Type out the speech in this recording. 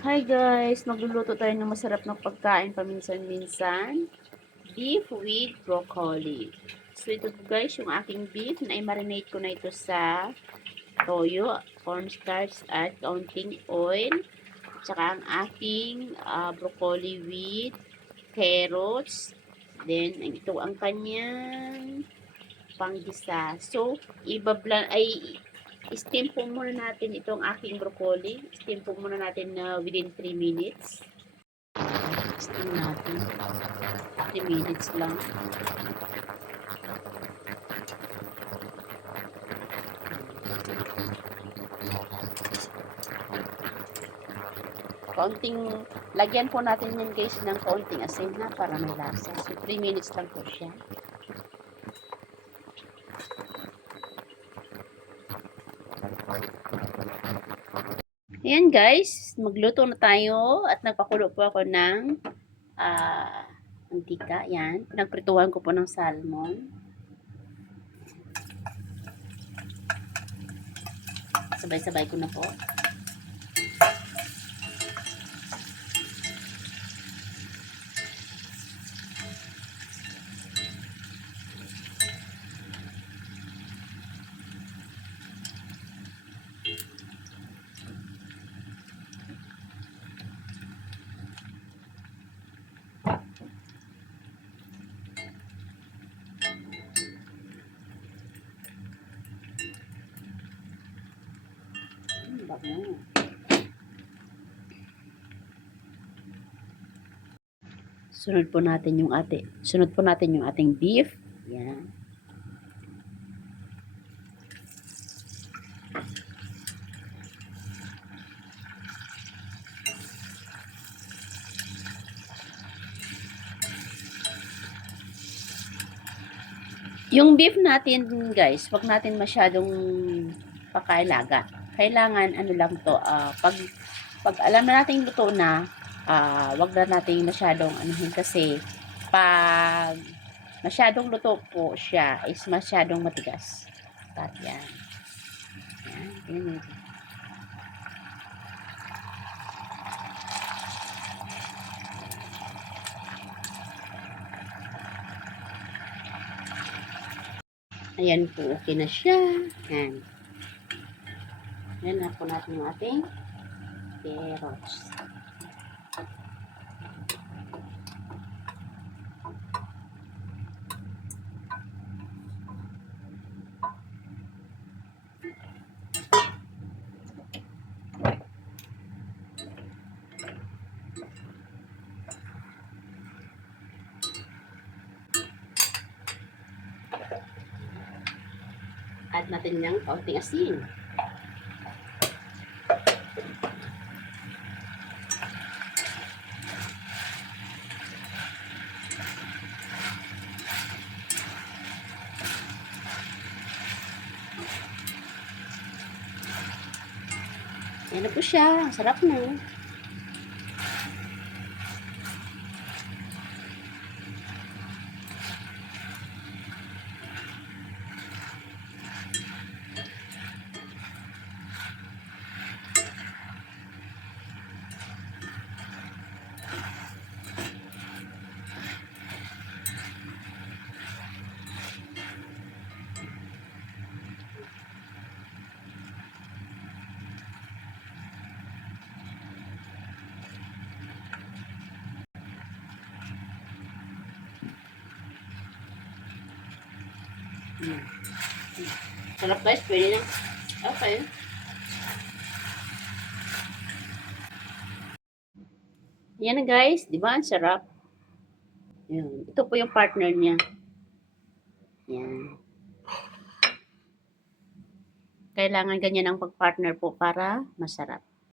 Hi guys! Magluluto tayo ng masarap na pagkain paminsan-minsan. Beef with broccoli. So ito po guys, yung aking beef na i-marinate ko na ito sa toyo, cornstarch at kaunting oil. Tsaka ang aking broccoli with carrots. Then ito ang kanyang panggisa. So steam po muna natin itong aking broccoli. Steam po muna natin na within 3 minutes. Steam natin. 3 minutes lang. Lagyan po natin yan guys ng kaunting asin na para may lasa. So 3 minutes lang po siya. Ayan guys, magluto na tayo at nagpakulo po ako ng mantika. Yan, pinagprituhan ko po ng salmon. Sabay-sabay ko na po. Sunod po natin yung ating beef. Yan. Yung beef natin, guys, wag natin masyadong pakailaga. Kailangan ano lang to, pag alam na natin luto na, wag na natin masyadong anuhin kasi pag masyadong luto po siya is masyadong matigas. At yan. Yan. Ayan po, okay na siya. Yan. Yan na po natin yung ating carrots. Add natin yung kaunting asin. Yan na po siya. Ang sarap na. Sarap guys, pwede na. Okay. Yan na guys, di ba? Ang sarap. Yan. Ito po yung partner niya. Yan. Kailangan ganyan ang pag-partner po para masarap.